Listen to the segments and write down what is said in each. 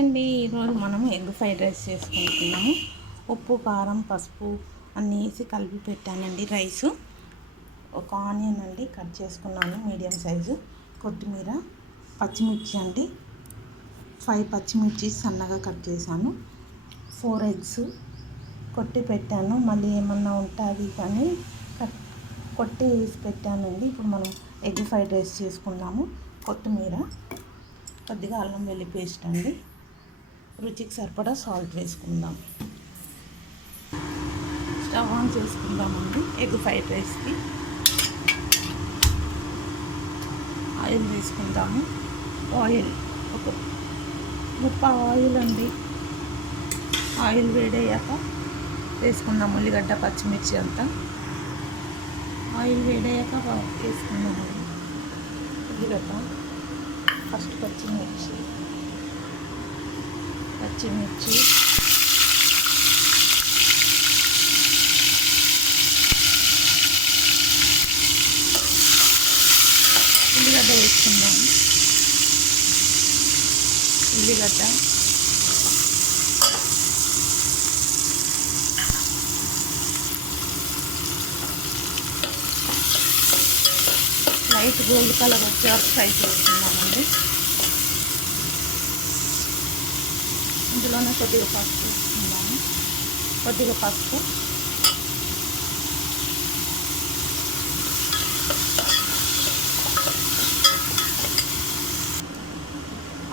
అండి, ఈరోజు మనం ఎగ్ ఫ్రైడ్ రైస్ చేసుకుంటున్నాము. ఉప్పు, కారం, పసుపు అన్నీ వేసి కలిపి పెట్టానండి రైసు. ఒక ఆనియన్ అండి కట్ చేసుకున్నాను మీడియం సైజు, కొత్తిమీర, పచ్చిమిర్చి అండి 5 పచ్చిమిర్చి సన్నగా కట్ చేశాను, 4 ఎగ్స్ కొట్టి పెట్టాను. మళ్ళీ ఏమన్నా ఉంటుంది కానీ కొట్టి వేసి పెట్టానండి. ఇప్పుడు మనం ఎగ్ ఫ్రైడ్ రైస్ చేసుకుందాము. కొత్తిమీర, కొద్దిగా అల్లం వెల్లి పేస్ట్ అండి, రుచికి సరిపడా సాల్ట్ వేసుకుందాం. స్టవ్ ఆన్ చేసుకుందామండి. ఎగ్ ఫ్రైడ్ రైస్కి ఆయిల్ వేసుకుందాము. ఆయిల్ ఒక ముప్పావు ఆయిల్ అండి. ఆయిల్ వేడయ్యాక వేసుకుందాం ఉల్లిగడ్డ, పచ్చిమిర్చి అంతా. ఆయిల్ వేడయ్యాక వేసుకుందామండి ఉల్లిగడ్డ, ఫస్ట్ పచ్చిమిర్చి ఉల్లిగడ్డ వేసుకుందాము. ఉల్లిగడ్డ లైట్ గోల్డ్ కలర్ వచ్చేవరకు ఫ్రై చేసుకుందామండి. ఇందులోనే కొద్దిగా పసుపు వేసుకుందాము. కొద్దిగా పసుపు,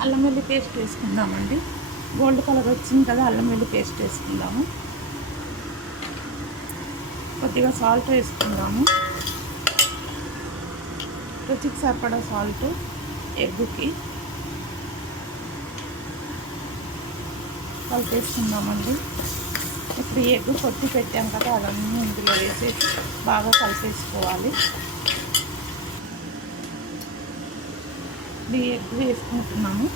అల్లం వెల్లి పేస్ట్ వేసుకుందామండి. గోల్డ్ కలర్ వచ్చింది కదా, అల్లం వెల్లి పేస్ట్ వేసుకుందాము. కొద్దిగా సాల్ట్ వేసుకుందాము, రుచికి సరిపడా సాల్ట్ ఎగ్గుకి కలిపేసుకుందామండి. ఇప్పుడు ఈ ఎగ్ కొట్టి పెట్టాం కదా, అదన్నీ ఇందులో వేసి బాగా కలిపేసుకోవాలి. ఈ ఎగ్ వేసుకుంటున్నాము.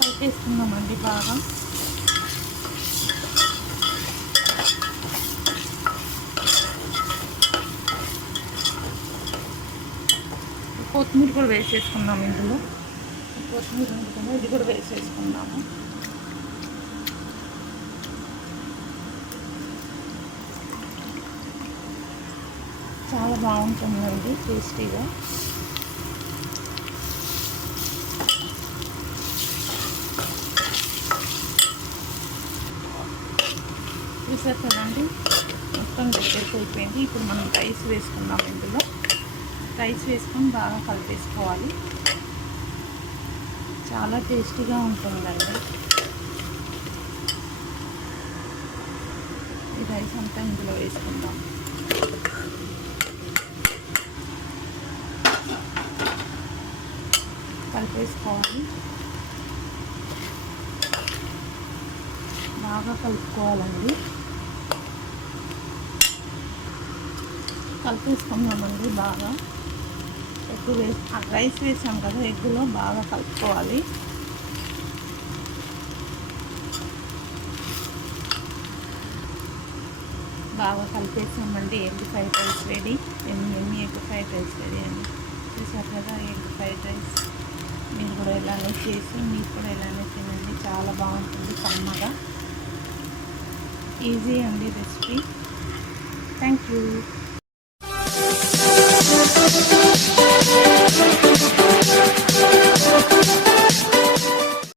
కలిపేసుకుందామండి బాగా. కొత్తిమీర కూడా వేసేసుకుందాం. ఇందులో కొత్తిమీర ఉంటుంది, ఇది కూడా వేసేసుకుందాము. చాలా బాగుంటుందండి, టేస్టీగా. చూసారు కదండి, మొత్తం దగ్గరికి అయిపోయింది. ఇప్పుడు మనం రైస్ వేసుకుందాం. ఇందులో రైస్ వేసుకొని బాగా కలిపేసుకోవాలి. చాలా టేస్టీగా ఉంటుందండి. ఈ రైస్ అంతా ఇందులో వేసుకుందాం. కలిపేసుకోవాలి, బాగా కలుపుకోవాలండి. కలిపేసుకుందామండి బాగా. ఎగ్ రైస్ వేసాం కదా, ఎగ్గులో బాగా కలుపుకోవాలి. బాగా కలిపేసామండి. Egg fried rice ready. ఎన్ని ఎగ్ ఫ్రైడ్ రైస్ రెడీ అండి. చూసారు కదా ఎగ్ ఫ్రైడ్ రైస్. మీరు కూడా ఇలానే చేసి మీరు కూడా ఇలానే తినండి. చాలా బాగుంటుంది, కమ్మగా. ఈజీ అండి రెసిపీ. Thank you.